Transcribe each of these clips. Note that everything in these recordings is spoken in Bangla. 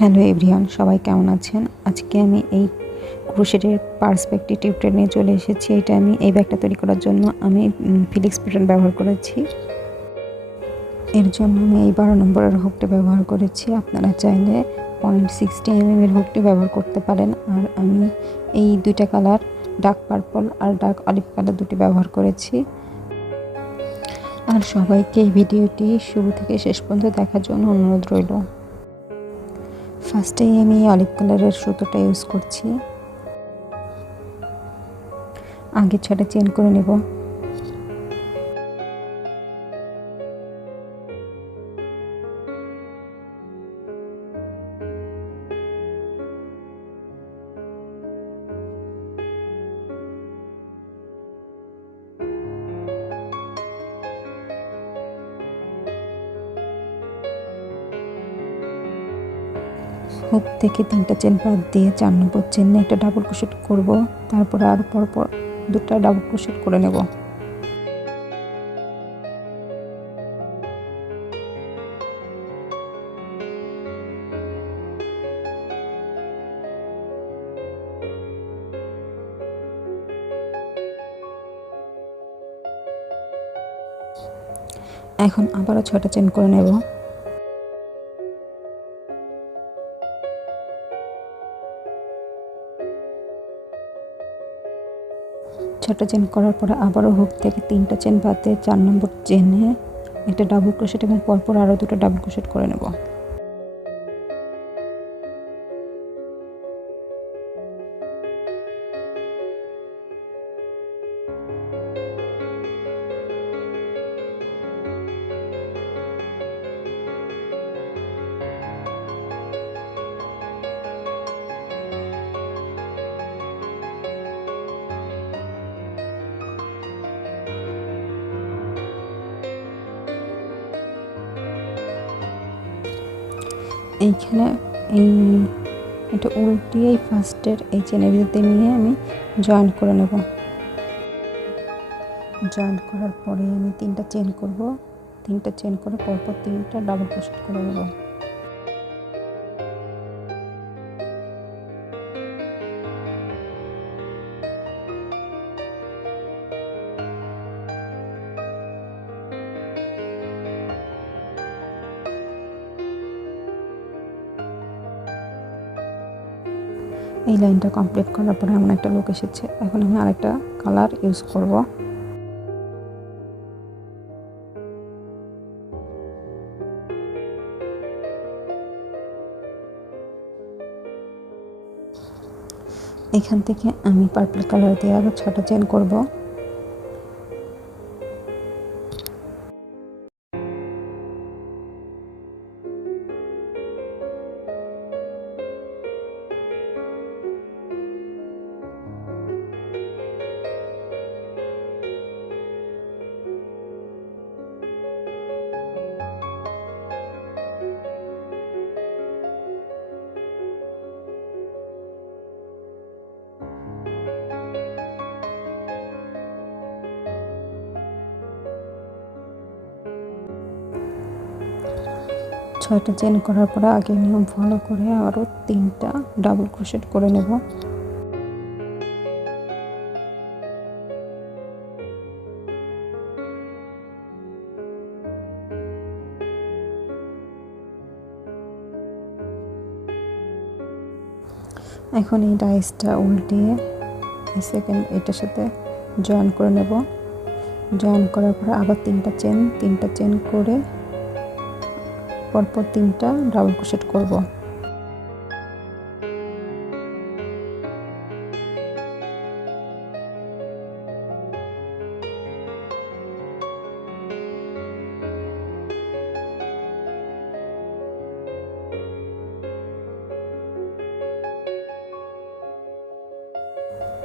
হ্যালো এভরিওয়ান, সবাই কেমন আছেন? আজকে আমি এই ক্রোশেটের পার্সপেক্টিভ টিউবটা নিয়ে চলে এসেছি। এটা আমি এই ব্যাগটা তৈরি করার জন্য আমি ফিলিক্স প্যাটার্ন ব্যবহার করেছি। এর জন্য আমি এই 12 নম্বরের হুকটা ব্যবহার করেছি। আপনারা চাইলে 0.60 mm এর হুকটি ব্যবহার করতে পারেন। আর আমি এই দুইটা কালার, ডার্ক পার্পল আর ডার্ক অলিভ কালার দুটি ব্যবহার করেছি। আর সবাইকে এই ভিডিওটি শুরু থেকে শেষ পর্যন্ত দেখার জন্য অনুরোধ রইল। ফার্স্টেই আমি অলিভ কালারের সুতোটা ইউজ করছি। আগে ছটা চেন করে নেব। হুক থেকে 3টা চেন বাদ দিয়ে 4 নম্বর চেনে একটা ডাবল ক্রোশেট করব। তারপরে আর পরপর 2টা ডাবল ক্রোশেট করে নেব। এখন আবারও 6টা চেন করে নেব। 6টা চেন করার পরে আবারও হুক থেকে 3টা চেন বাদ দিয়ে 4 নম্বর চেনে একটা ডাবল ক্রোশেট এবং পরপর আরও 2টা ডাবল ক্রোশেট করে নেব। এইখানে এটা উল্টিয়ে ফার্স্টের এই চেনের ভিতরে নিয়ে আমি জয়েন করে নেব। জয়েন করার পরে আমি 3টা চেন করব। 3টা চেন করে পরপর 3টা ডাবল ক্রোশেট করে নেব। এই লাইনটা কমপ্লিট করার পরে এমন একটা লুক এসেছে। এখন আমি আরেকটা কালার ইউজ করব। এখান থেকে আমি পার্পল কালার দিয়ে আরও 6টা চেন করব। ছয়টা চেন করার পরে আগের নিয়ম ফলো করে আরও 3টা ডাবল ক্রোশেট করে নেব। এখন এই ডাইসটা উল্টিয়ে এই সেকেন্ড এটার সাথে জয়েন করে নেব। জয়েন করার পরে আবার 3টা চেন করে পরপর 3টা ডাবল ক্রোশেট করব।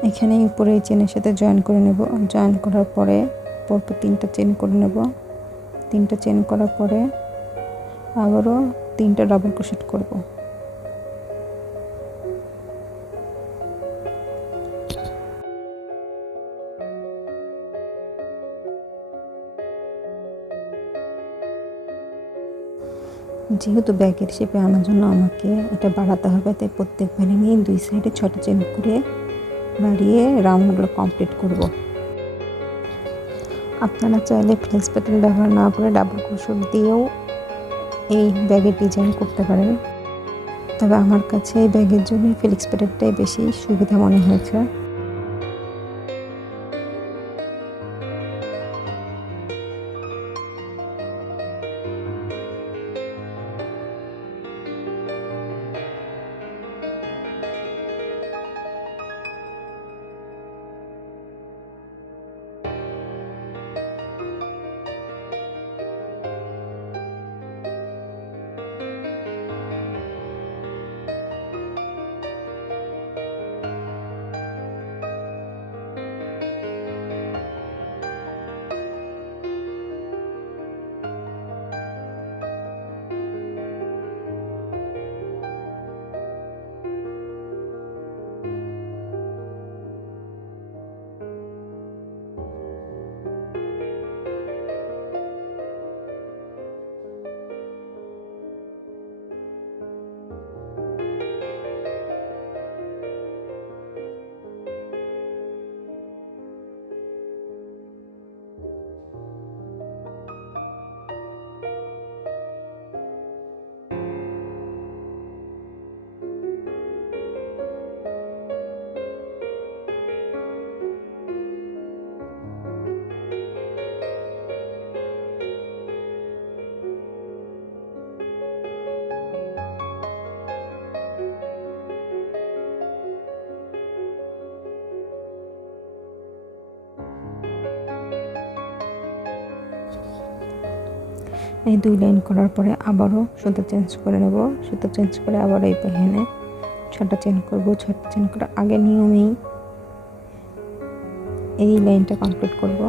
এখানে উপরে এই চেনের সাথে জয়েন করে নেব। জয়েন করার পরে পরপর 3টা চেন করে নেব। 3টা চেন করার পরে আবারও 3টা ডাবল ক্রোশেট করব। যেহেতু ব্যাগের শেপে আনার জন্য আমাকে এটা বাড়াতে হবে, তাই প্রত্যেক নিয়ে 2 সাইডে 6টা চেন করে বাড়িয়ে রাউন্ডগুলো কমপ্লিট করব। আপনারা চাইলে ফ্লেক্স প্যাটার্ন ব্যবহার না করে ডাবল ক্রোশেট দিয়েও এই ব্যাগের ডিজাইন করতে পারেন, তবে আমার কাছে এই ব্যাগের জন্য ফ্লেক্স প্যাটার্নটাই বেশি সুবিধা মনে হয়েছে। এই 2 লাইন করার পরে আবারও সুতো চেঞ্জ করে নেব। সুতো চেঞ্জ করে আবার এই এখানে 6টা চেন করব। 6টা চেন করে আগের নিয়মেই এই লাইনটা কমপ্লিট করব।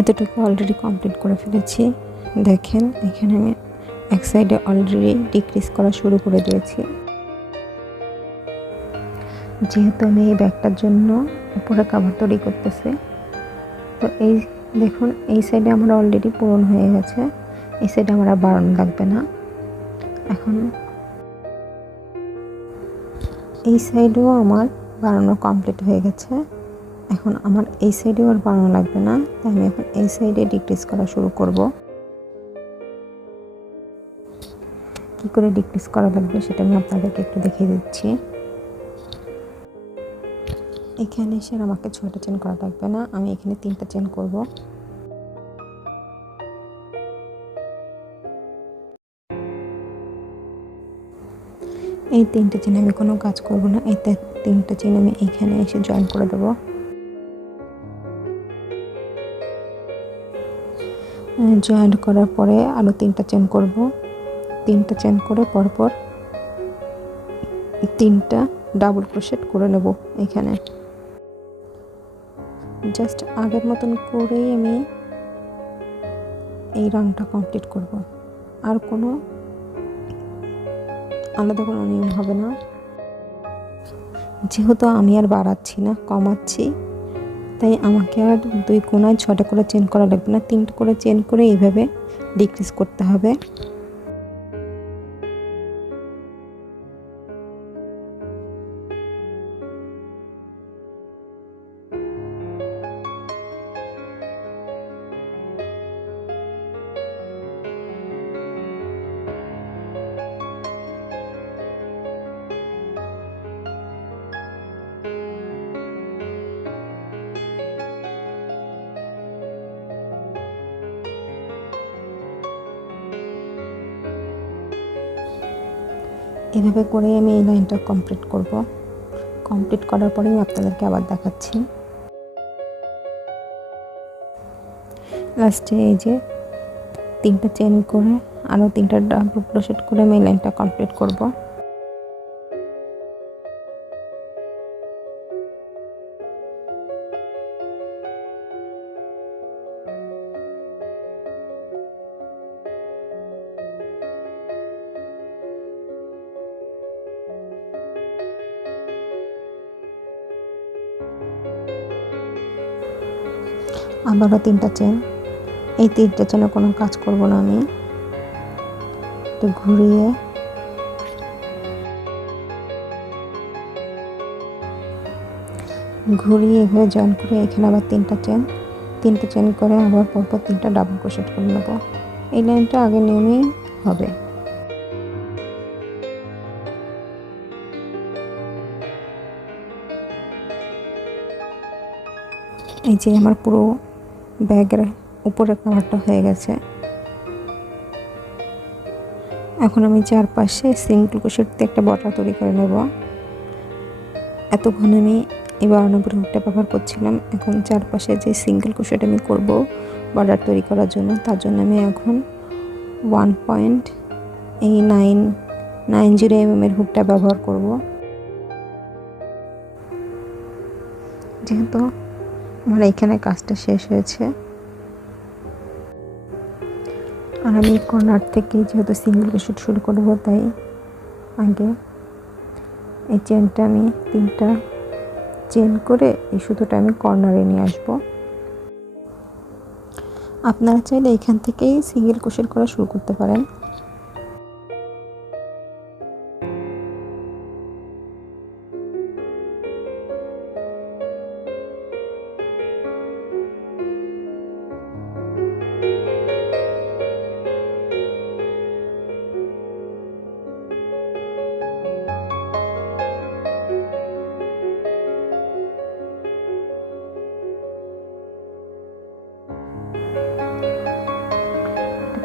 এতটুকু অলরেডি কমপ্লিট করে ফেলেছি। দেখেন এখানে আমি এক সাইডে অলরেডি ডিক্রিজ করা শুরু করে দিয়েছি। যেহেতু আমি এই ব্যাগটার জন্য উপরে কভার তৈরি করতেছি, তো এই দেখুন এই সাইডে আমার অলরেডি পূরণ হয়ে গেছে। এই সাইডে আমার আর বাড়ানো লাগবে না। এখন এই সাইডেও আমার বাড়ানো কমপ্লিট হয়ে গেছে। এখন আমার এই সাইডেও আর বাড়ানো লাগবে না, তাই আমি এখন এই সাইডে ডিক্রিজ করা শুরু করব। কি করে ডিক্রিজ করা লাগবে সেটা আমি আপনাদেরকে একটু দেখিয়ে দিচ্ছি। এখানে এসে আমাকে 6টা চেন করা লাগবে না, আমি এখানে 3টা চেন করব। এই 3টে চেন আমি কোনো কাজ করব না, এই 3টা চেন আমি এখানে এসে জয়েন করে দেব। জয়েন্ট করার পরে আরও 3টা চেন করব। 3টা চেন করে পরপর 3টা ডাবল ক্রোশেট করে নেব। এখানে জাস্ট আগের মতন করেই আমি এই রাউন্ডটা কমপ্লিট করব। আর কোনো আলাদা কোনো নিয়ম হবে না। যেহেতু আমি আর বাড়াচ্ছি না, কমাচ্ছি, তাই আমাকে আর 2 কোণায় 6টা করে চেন করা লাগবে না, 3টা করে চেন করে এইভাবে ডিক্রিজ করতে হবে। এভাবে করে আমি এই লাইনটা কমপ্লিট করব। কমপ্লিট করার পরে আমি আপনাদেরকে আবার দেখাচ্ছি। লাস্টে এই যে 3টা চেন করে আরও 3টা ডাবল ক্রোশেট করে আমি এই লাইনটা কমপ্লিট করব। আবারও 3টা চেন। এই 3টা চেনে কোনো কাজ করব না আমি। তো ঘুরিয়ে এভাবে জয়েন করে এখানে আবার 3টা চেন করে আবার পরপর 3টা ডাবল ক্রোশেট করে নেব। এই লাইনটা আগে নিয়মেই হবে। এই যে আমার পুরো ব্যাগের উপরের কাভারটা হয়ে গেছে। এখন আমি চারপাশে সিঙ্গেল ক্রোশেট দিয়ে একটা বর্ডার তৈরি করে নেব। এতক্ষণ আমি এই 12 নম্বর হুকটা ব্যবহার করছিলাম। এখন চারপাশে যে সিঙ্গেল ক্রোশেট আমি করব বর্ডার তৈরি করার জন্য, তার জন্য আমি এখন 1.990 mm হুকটা ব্যবহার করব। যেহেতু আমার এখানে কাজটা শেষ হয়েছে, আর আমি কর্নার থেকে যেহেতু সিঙ্গেল ক্রোশেট শুরু করব, তাই আগে এই চেনটা আমি 3টা চেন করে এই সুতোটা আমি কর্নারে নিয়ে আসব। আপনারা চাইলে এখান থেকেই সিঙ্গেল ক্রোশেট করা শুরু করতে পারেন।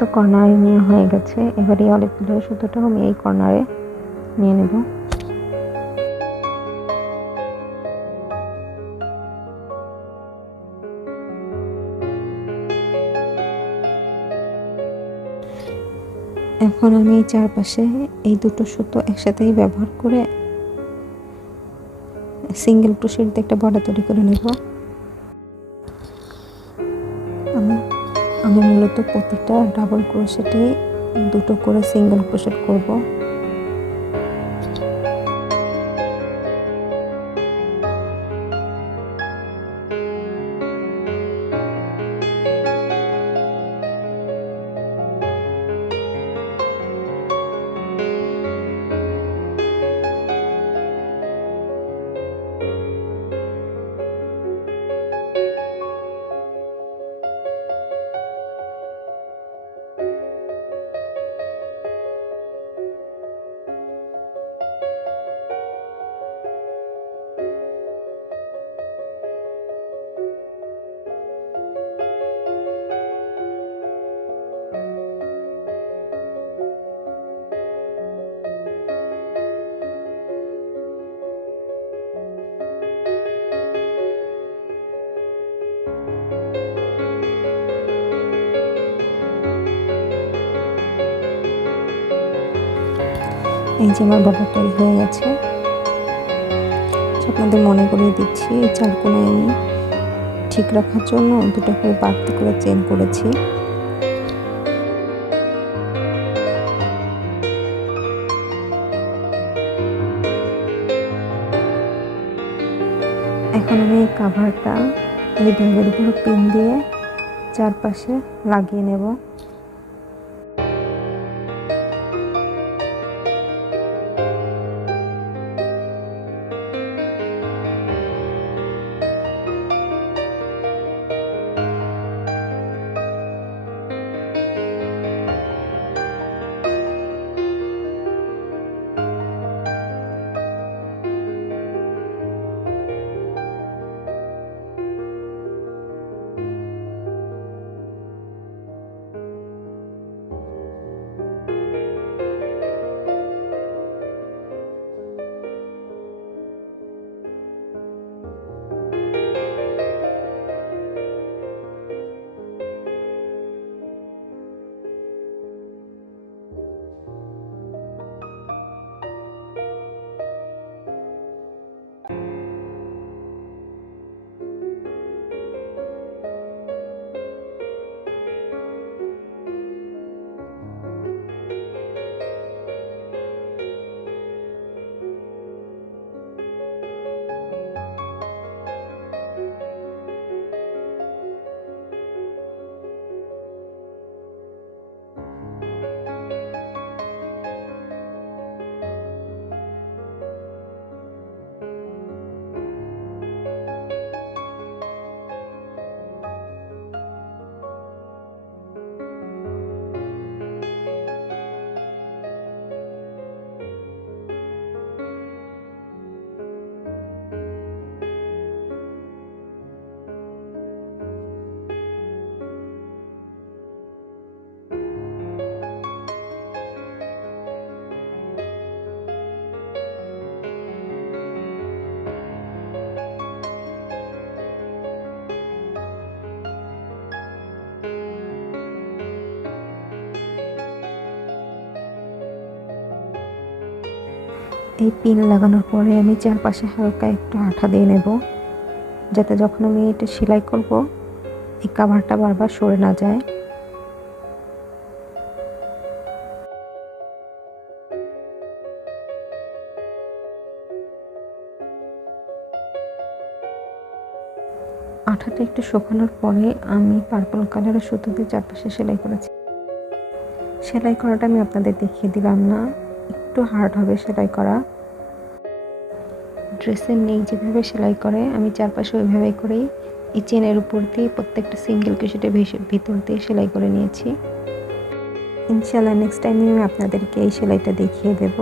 তো কর্নারে নিয়ে হয়ে গেছে। এবার এই অলিভ কালারের সুতোটাও আমি এই কর্নারে নিয়ে নেব। এখন আমি চারপাশে এই দুটো সুতো একসাথেই ব্যবহার করে সিঙ্গেল ক্রোশেট দিয়ে একটা বর্ডার তৈরি করে নেব। আমি মূলত প্রতিটা ডাবল ক্রোশেটে 2টো করে সিঙ্গেল ক্রোশেট করব। এই যে আমার বর্ডার তৈরি হয়ে গেছে। আপনাদের মনে করিয়ে দিচ্ছি, এই 4 কোণায় আমি ঠিক রাখার জন্য দুটো করে বাড়তি করে চেন করেছি। এখন আমি এই কাভারটা এই ব্যাগের উপর পিন দিয়ে চারপাশে লাগিয়ে নেব। এই পিন লাগানোর পরে আমি চারপাশে হালকা একটু আঠা দিয়ে নেব, যাতে যখন আমি এটা সেলাই করব এই কাভারটা বারবার সরে না যায়। আঠাটা একটু শুকানোর পরে আমি পার্পল কালারের সুতো দিয়ে চারপাশে সেলাই করেছি। সেলাই করাটা আমি আপনাদের দেখিয়ে দিলাম না, একটু হার্ড হবে সেলাই করা। ড্রেসের নেক যেভাবে সেলাই করে আমি চারপাশে ওইভাবেই করেই এই চেনের উপর দিয়ে প্রত্যেকটা সিঙ্গেল ক্রোশেটের ভিতর দিয়ে সেলাই করে নিয়েছি। ইনশাআল্লাহ নেক্সট টাইমে আমি আপনাদেরকে এই সেলাইটা দেখিয়ে দেব।